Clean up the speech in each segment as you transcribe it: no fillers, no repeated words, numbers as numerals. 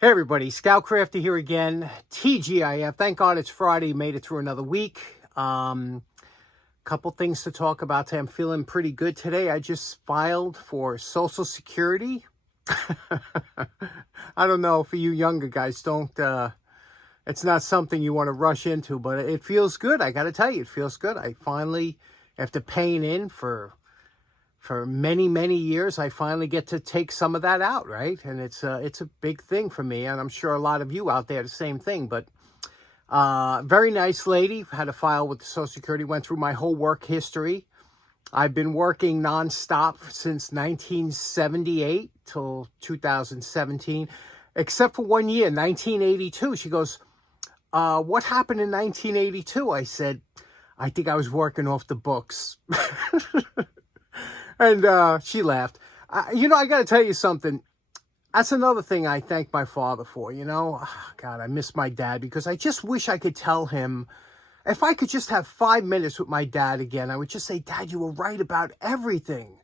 Hey everybody, Scoutcrafter here again. TGIF. Thank God it's Friday. Made it through another week. Couple things to talk about today. I'm feeling pretty good today. I just filed for Social Security. I don't know, for you younger guys, it's not something you want to rush into, but it feels good. I got to tell you, it feels good. I finally, after paying in for many years, I finally get to take some of that out, right? And it's a big thing for me, and I'm sure a lot of you out there the same thing. But very nice lady, had to file with the Social Security, went through my whole work history. I've been working nonstop since 1978 till 2017, except for 1 year, 1982. She goes, what happened in 1982? I said, I think I was working off the books. And she laughed. I got to tell you something. That's another thing I thank my father for, God, I miss my dad because I just wish I could tell him, if I could just have 5 minutes with my dad again, I would just say, Dad, you were right about everything.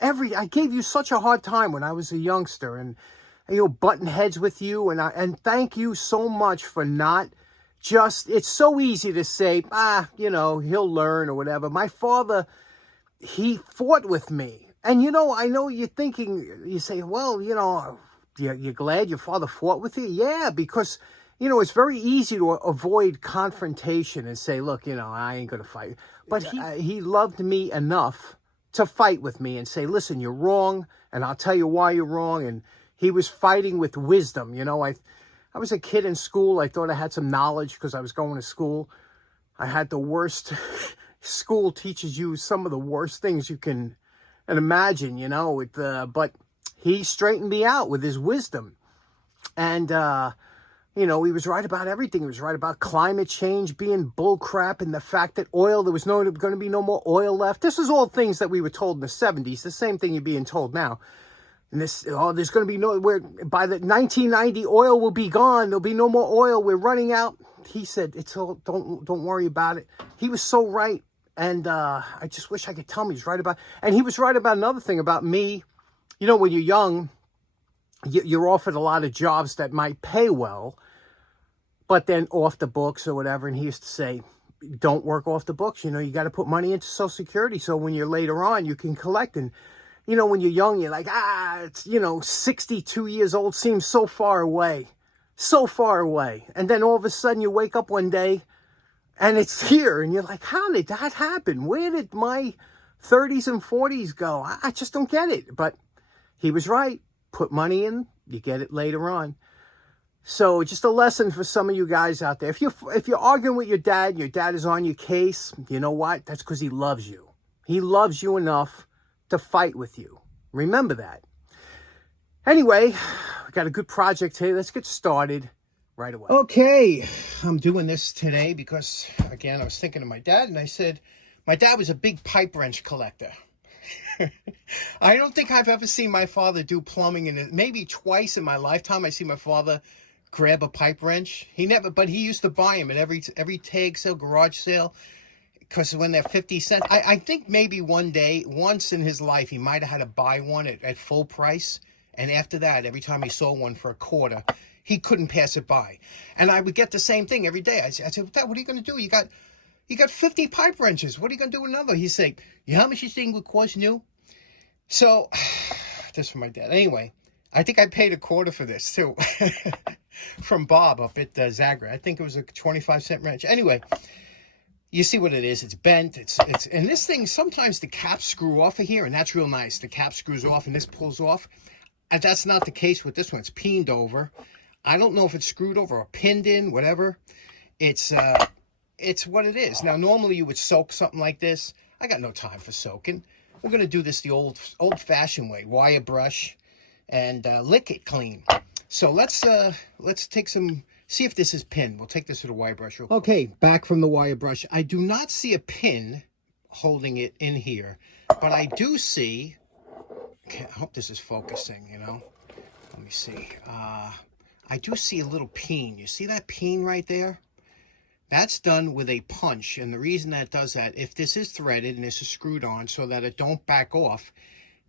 I gave you such a hard time when I was a youngster and button heads with you. And thank you so much for not just, it's so easy to say, he'll learn or whatever. My father, he fought with me. And, I know you're thinking, you say, well, you're glad your father fought with you? Yeah, because, it's very easy to avoid confrontation and say, look, I ain't going to fight. But he loved me enough to fight with me and say, listen, you're wrong, and I'll tell you why you're wrong. And he was fighting with wisdom. I was a kid in school. I thought I had some knowledge because I was going to school. I had the worst... School teaches you some of the worst things you can imagine, but he straightened me out with his wisdom. And, he was right about everything. He was right about climate change being bullcrap and the fact that there was going to be no more oil left. This is all things that we were told in the 70s, the same thing you're being told now. And there's going to be by the 1990, oil will be gone. There'll be no more oil. We're running out. He said, don't worry about it. He was so right. And I just wish I could tell him he's right about. And he was right about another thing about me. When you're young, you're offered a lot of jobs that might pay well, but then off the books or whatever. And he used to say, don't work off the books. You got to put money into Social Security so when you're later on, you can collect. And, when you're young, you're like, it's, 62 years old seems so far away. So far away. And then all of a sudden you wake up one day and it's here, and you're like, how did that happen? Where did my 30s and 40s go? I just don't get it. But he was right. Put money in, you get it later on. So just a lesson for some of you guys out there. If you're arguing with your dad is on your case, you know what? That's because he loves you. He loves you enough to fight with you. Remember that. Anyway, we got a good project today. Let's get started right away. Okay, I'm doing this today because, again, I was thinking of my dad, and I said, my dad was a big pipe wrench collector. I don't think I've ever seen my father do plumbing, and maybe twice in my lifetime I see my father grab a pipe wrench. But he used to buy them at every tag sale, garage sale, because when they're 50 cents, I think maybe once in his life, he might have had to buy one at full price, and after that, every time he saw one for a quarter, he couldn't pass it by. And I would get the same thing every day. I said, Dad, what are you going to do? You got 50 pipe wrenches. What are you going to do with another? He'd say, you know how much this thing would cost new? So, this for my dad. Anyway, I think I paid a quarter for this, too, from Bob up at Zagra. I think it was a 25-cent wrench. Anyway, you see what it is. It's bent. And this thing, sometimes the caps screw off of here, and that's real nice. The cap screws off, and this pulls off. And that's not the case with this one. It's peened over. I don't know if it's screwed over or pinned in, whatever. It's what it is. Now, normally you would soak something like this. I got no time for soaking. We're going to do this the old-fashioned way. Wire brush and lick it clean. So let's take see if this is pinned. We'll take this to the wire brush. Okay, back from the wire brush. I do not see a pin holding it in here, but I do see... Okay, I hope this is focusing, Let me see. I do see a little peen. You see that peen right there? That's done with a punch, and the reason that does that, if this is threaded and this is screwed on so that it don't back off,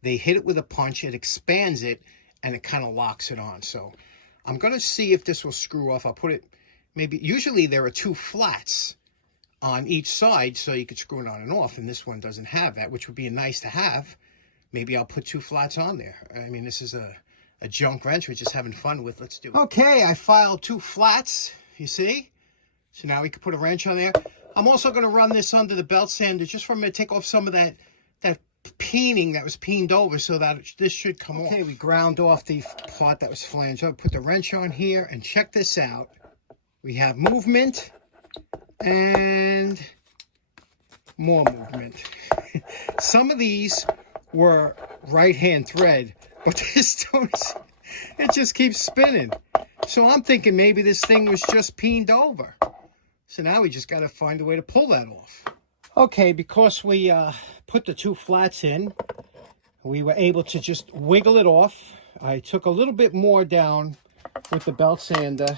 they hit it with a punch, it expands it, and it kind of locks it on. So I'm going to see if this will screw off. I'll put it, maybe, usually there are 2 flats on each side so you could screw it on and off, and this one doesn't have that, which would be nice to have. Maybe I'll put 2 flats on there. I mean, this is a junk wrench we're just having fun with. Let's do it. Okay, I filed 2 flats, you see? So now we can put a wrench on there. I'm also going to run this under the belt sander just for me to take off some of that peening that was peened over, so that this should come off. Okay, we ground off the part that was flanged up. Put the wrench on here and check this out. We have movement and more movement. Some of these were right-hand thread, but this don't, it just keeps spinning. So I'm thinking maybe this thing was just peened over. So now we just got to find a way to pull that off. Okay, because we put the 2 flats in, we were able to just wiggle it off. I took a little bit more down with the belt sander.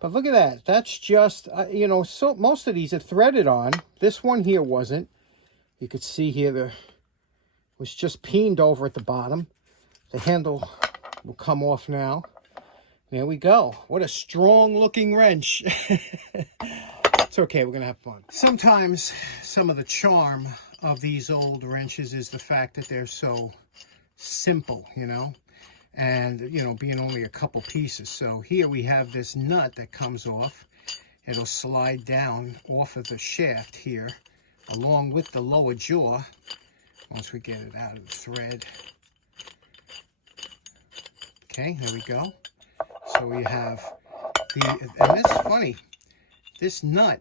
But look at that. That's just, you know, so most of these are threaded on. This one here wasn't. You could see here there was just peened over at the bottom. The handle will come off now. There we go. What a strong looking wrench. It's okay, we're gonna have fun. Sometimes some of the charm of these old wrenches is the fact that they're so simple, you know, and, you know, being only a couple pieces. So here we have this nut that comes off. It'll slide down off of the shaft here, along with the lower jaw, once we get it out of the thread. Okay, there we go. So we have the, and it's funny, this nut,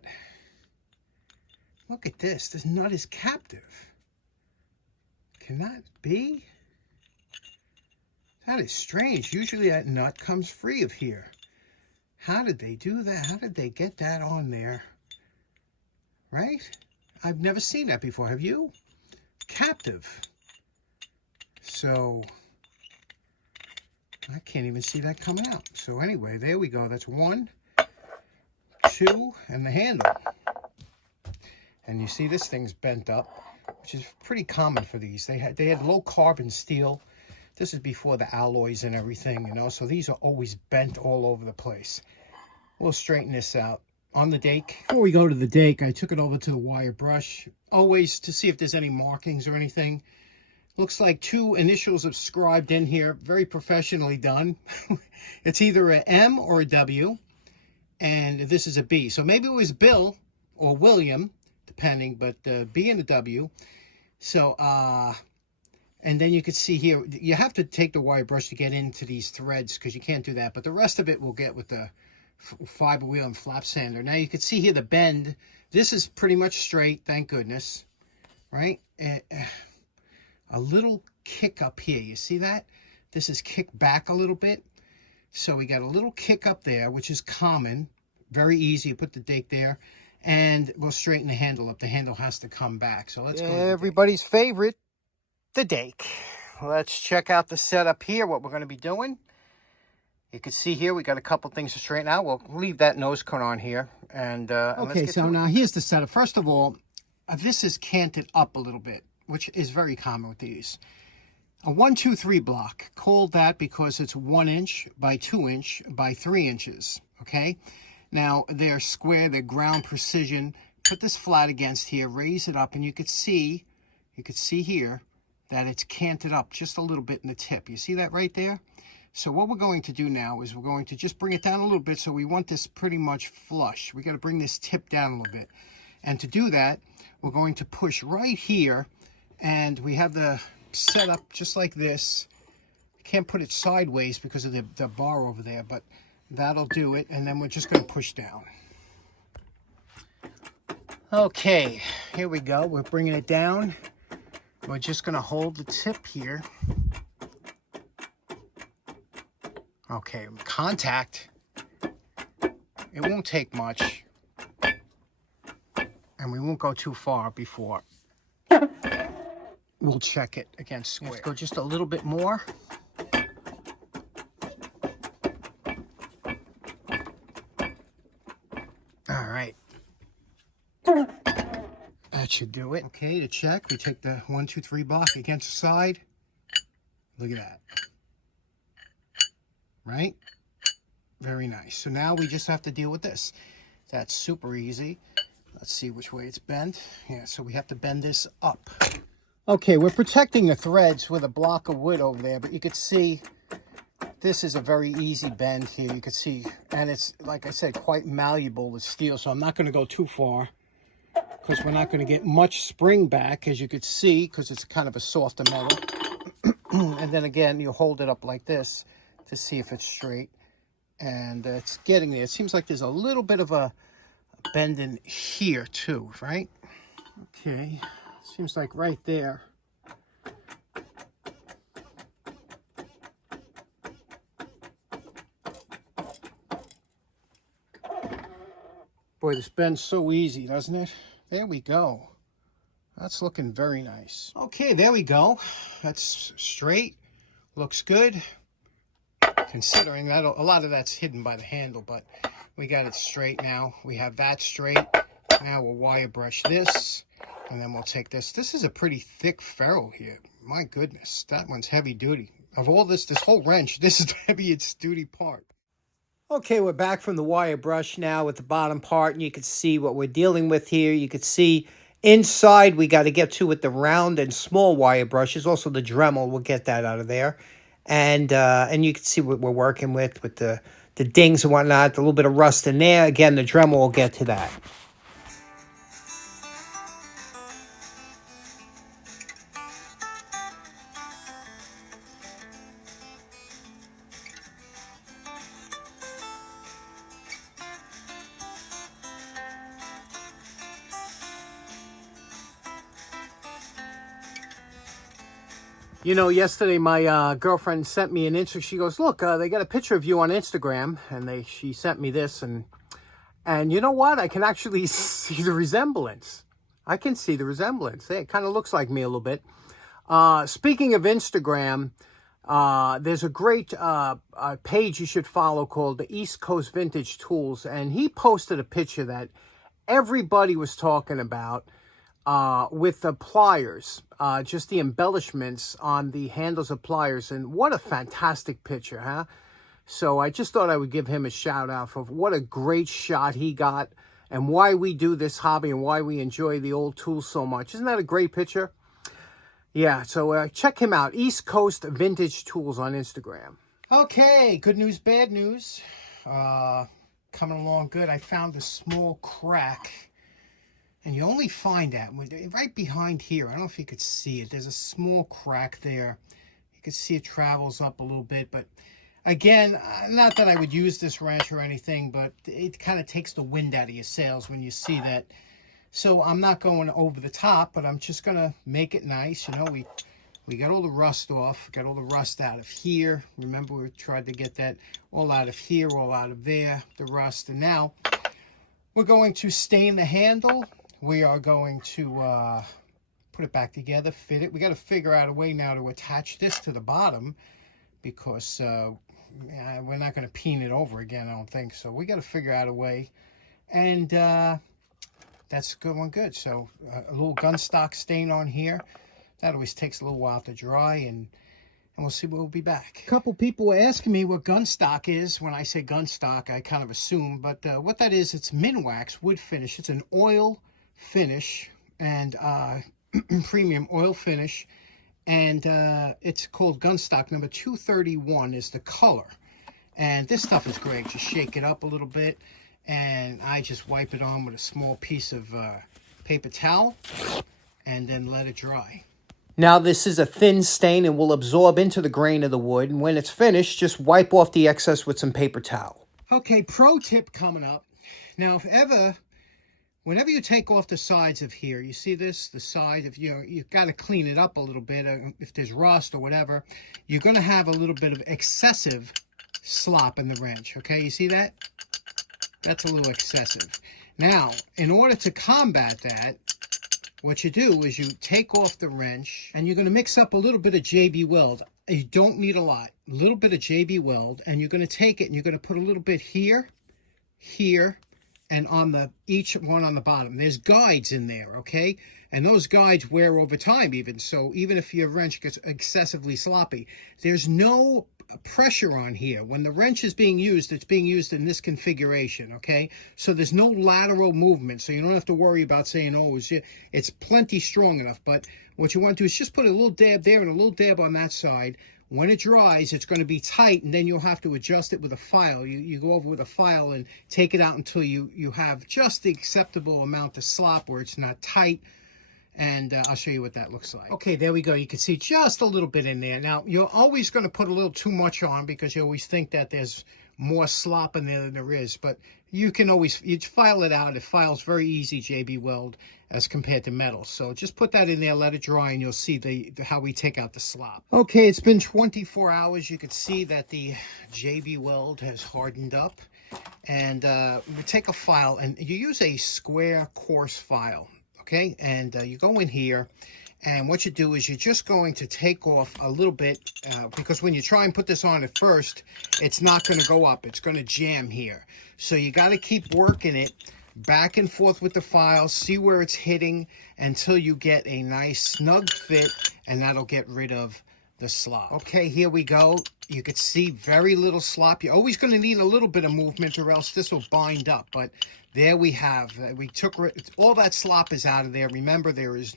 look at this. This nut is captive. Can that be? That is strange. Usually that nut comes free of here. How did they do that? How did they get that on there? Right? I've never seen that before. Have you? Captive. So I can't even see that coming out. So anyway, there we go. That's 1, 2, and the handle. And you see this thing's bent up, which is pretty common for these. They had low carbon steel. This is before the alloys and everything, you know, so these are always bent all over the place. We'll straighten this out on the dake. Before we go to the dake, I took it over to the wire brush, always to see if there's any markings or anything. Looks like 2 initials are scribed in here, very professionally done. It's either a M or a W, and this is a B. So maybe it was Bill or William, depending, but B and a W. So, and then you can see here, you have to take the wire brush to get into these threads because you can't do that. But the rest of it we'll get with the fiber wheel and flap sander. Now you can see here the bend. This is pretty much straight, thank goodness, right? A little kick up here. You see that? This is kicked back a little bit. So we got a little kick up there, which is common. Very easy. You put the dake there. And we'll straighten the handle up. The handle has to come back. So let's go. Everybody's favorite, the dake. Let's check out the setup here, what we're going to be doing. You can see here we got a couple things to straighten out. We'll leave that nose cone on here. And okay, so now here's the setup. First of all, this is canted up a little bit, which is very common with these. A 1, 2, 3 block. Called that because it's 1 inch by 2 inch by 3 inches. Okay. Now they're square, they're ground precision. Put this flat against here, raise it up, and you could see here that it's canted up just a little bit in the tip. You see that right there? So what we're going to do now is we're going to just bring it down a little bit. So we want this pretty much flush. We got to bring this tip down a little bit. And to do that, we're going to push right here, and we have the setup just like this. Can't put it sideways because of the bar over there, but that'll do it. And then we're just going to push down. Okay, here we go. We're bringing it down. We're just going to hold the tip here. Okay, contact. It won't take much. And we won't go too far before we'll check it against square. Let's go just a little bit more. All right. That should do it. Okay, to check, we take the 1, 2, 3 block against the side. Look at that. Right? Very nice. So now we just have to deal with this. That's super easy. Let's see which way it's bent. Yeah, so we have to bend this up. Okay, we're protecting the threads with a block of wood over there, but you could see this is a very easy bend here. You can see, and it's, like I said, quite malleable with steel, so I'm not going to go too far because we're not going to get much spring back, as you could see, because it's kind of a softer metal. And then again, you hold it up like this to see if it's straight, and it's getting there. It seems like there's a little bit of a bend in here too, right? Okay, seems like right there. Boy, this bends so easy, doesn't it? There we go. That's looking very nice. Okay, there we go. That's straight. Looks good. Considering that a lot of that's hidden by the handle, but we got it straight now. We have that straight. Now we'll wire brush this, and then we'll take this. This is a pretty thick ferrule here. My goodness, that one's heavy duty. Of all this whole wrench, this is the heaviest duty part. Okay, we're back from the wire brush now with the bottom part, and you can see what we're dealing with here. You can see inside we got to get to with the round and small wire brushes. Also the Dremel, we'll get that out of there. And you can see what we're working with the dings and whatnot, a little bit of rust in there. Again, the Dremel will get to that. You know, yesterday my girlfriend sent me an Instagram. She goes, look, they got a picture of you on Instagram, and she sent me this, and you know what? I can actually see the resemblance. I can see the resemblance. Hey, it kind of looks like me a little bit. Speaking of Instagram, there's a great page you should follow called the East Coast Vintage Tools, and he posted a picture that everybody was talking about. With the pliers, just the embellishments on the handles of pliers. And what a fantastic picture, huh? So I just thought I would give him a shout out for what a great shot he got and why we do this hobby and why we enjoy the old tools so much. Isn't that a great picture? Yeah, so check him out. East Coast Vintage Tools on Instagram. Okay, good news, bad news. Coming along good. I found a small crack. And you only find that right behind here. I don't know if you could see it. There's a small crack there. You can see it travels up a little bit. But again, not that I would use this wrench or anything, but it kind of takes the wind out of your sails when you see that. So I'm not going over the top, but I'm just going to make it nice. You know, we got all the rust off. Got all the rust out of here. Remember, we tried to get that all out of here, all out of there, the rust. And now we're going to stain the handle. We are going to put it back together, fit it. We got to figure out a way now to attach this to the bottom because we're not going to peen it over again, I don't think. So we got to figure out a way. And that's going good. So a little gun stock stain on here. That always takes a little while to dry, and we'll see when we'll be back. A couple people were asking me what gun stock is. When I say gun stock, I kind of assume. But what that is, it's Minwax wood finish. It's an oil finish and premium oil finish, and it's called gun stock number 231 is the color. And this stuff is great. Just shake it up a little bit, and I just wipe it on with a small piece of paper towel and then let it dry. Now this is a thin stain and will absorb into the grain of the wood, and when it's finished, just wipe off the excess with some paper towel. Okay, pro tip coming up. Now whenever you take off the sides of here, you see this, the side, if you've got to clean it up a little bit. If there's rust or whatever, you're going to have a little bit of excessive slop in the wrench. Okay, you see that? That's a little excessive. Now, in order to combat that, what you do is you take off the wrench and you're going to mix up a little bit of JB Weld. You don't need a lot. A little bit of JB Weld, and you're going to take it and you're going to put a little bit here, here, and on each one on the bottom. There's guides in there, okay? And those guides wear over time even. So even if your wrench gets excessively sloppy, there's no pressure on here. When the wrench is being used, it's being used in this configuration, okay? So there's no lateral movement, so you don't have to worry about saying, oh, it's plenty strong enough. But what you want to do is just put a little dab there and a little dab on that side. When it dries, it's going to be tight, and then you'll have to adjust it with a file. You go over with a file and take it out until you have just the acceptable amount of slop where it's not tight. And I'll show you what that looks like. Okay, there we go. You can see just a little bit in there. Now, you're always going to put a little too much on because you always think that there's more slop in there than there is. But you can always, you file it out. It files very easy, JB Weld, as compared to metal. So just put that in there, let it dry, and you'll see how we take out the slop. Okay, it's been 24 hours. You can see that the JB Weld has hardened up. And we take a file, and you use a square coarse file. Okay, and you go in here, and what you do is you're just going to take off a little bit, because when you try and put this on at first, it's not going to go up. It's going to jam here. So you got to keep working it back and forth with the file, see where it's hitting until you get a nice snug fit, and that'll get rid of the slop. Okay, here we go. You can see very little slop. You're always going to need a little bit of movement or else this will bind up. But there we have, we took, all that slop is out of there. Remember, there's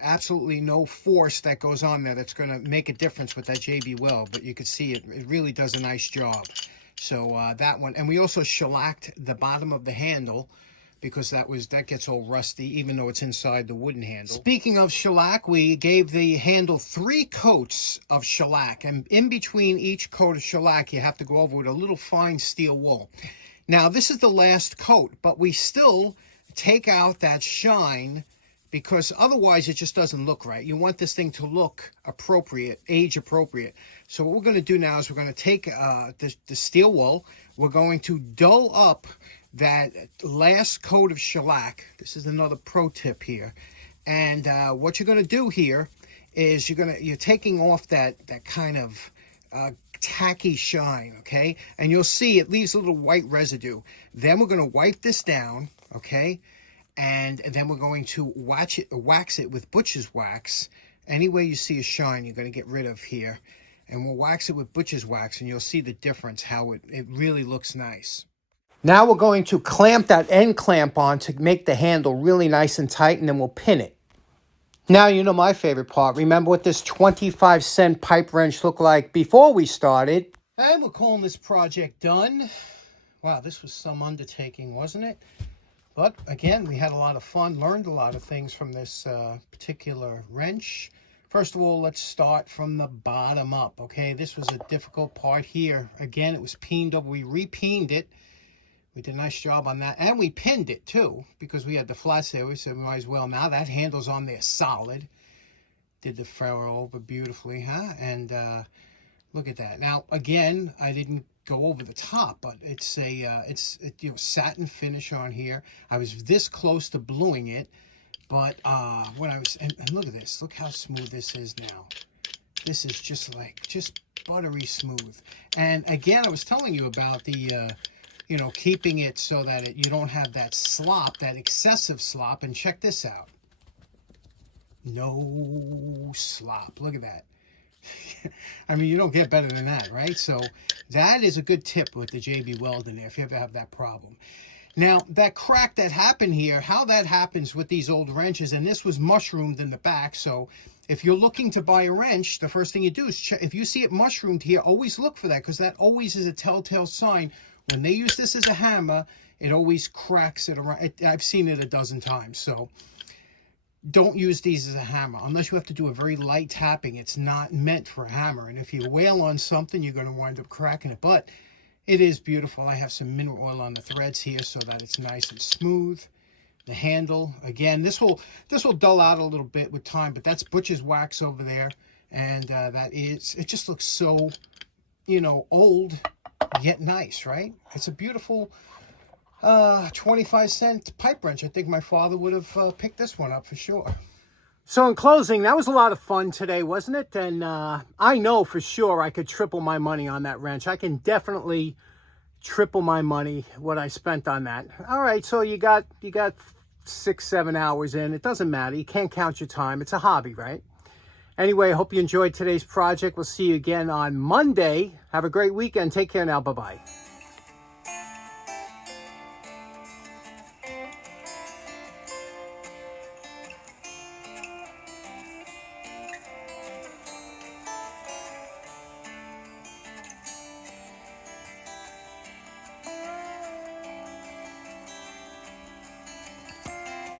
absolutely no force that goes on there that's going to make a difference with that JB Weld. But you can see it really does a nice job. So that one, and we also shellacked the bottom of the handle, because that gets all rusty, even though it's inside the wooden handle. Speaking of shellac, we gave the handle 3 coats of shellac, and in between each coat of shellac, you have to go over with a little fine steel wool. Now, this is the last coat, but we still take out that shine, because otherwise it just doesn't look right. You want this thing to look appropriate, age appropriate. So what we're going to do now is we're going to take the steel wool, we're going to dull up that last coat of shellac. This is another pro tip here. And what you're going to do here is you're taking off that kind of tacky shine, okay? And you'll see it leaves a little white residue. Then we're going to wipe this down, okay? And then we're going to wax it with butcher's wax. Anywhere you see a shine, you're going to get rid of here. And we'll wax it with butcher's wax, and you'll see the difference, how it really looks nice. Now we're going to clamp that end clamp on to make the handle really nice and tight, and then we'll pin it. Now, you know my favorite part. Remember what this 25-cent pipe wrench looked like before we started? And we're calling this project done. Wow, this was some undertaking, wasn't it? But again, we had a lot of fun, learned a lot of things from this particular wrench. First of all, let's start from the bottom up, okay? This was a difficult part here. Again, it was peened over. We re-peened it. We did a nice job on that. And we pinned it, too, because we had the flats there. We said we might as well. Now that handle's on there solid. Did the ferrule over beautifully, huh? And look at that. Now, again, I didn't go over the top, but it's satin finish on here. I was this close to bluing it. But when I was, and look at this, look how smooth this is now. This is just buttery smooth. And again, I was telling you about the, keeping it so that you don't have that slop, that excessive slop. And check this out. No slop. Look at that. I mean, you don't get better than that, right? So that is a good tip with the JB Weld in there if you ever have that problem. Now, that crack that happened here, how that happens with these old wrenches, and this was mushroomed in the back, so if you're looking to buy a wrench, the first thing you do is check. If you see it mushroomed here, always look for that, because that always is a telltale sign. When they use this as a hammer, it always cracks it around. I've seen it a dozen times, so don't use these as a hammer. Unless you have to do a very light tapping, it's not meant for a hammer, and if you wail on something, you're going to wind up cracking it, but it is beautiful. I have some mineral oil on the threads here so that it's nice and smooth. The handle, again, this will dull out a little bit with time, but that's butcher's wax over there, and it just looks so, old yet nice, right? It's a beautiful 25-cent pipe wrench. I think my father would have picked this one up for sure. So in closing, that was a lot of fun today, wasn't it? And I know for sure I could triple my money on that wrench. I can definitely triple my money, what I spent on that. All right, so you got 6-7 hours in. It doesn't matter. You can't count your time. It's a hobby, right? Anyway, I hope you enjoyed today's project. We'll see you again on Monday. Have a great weekend. Take care now. Bye-bye.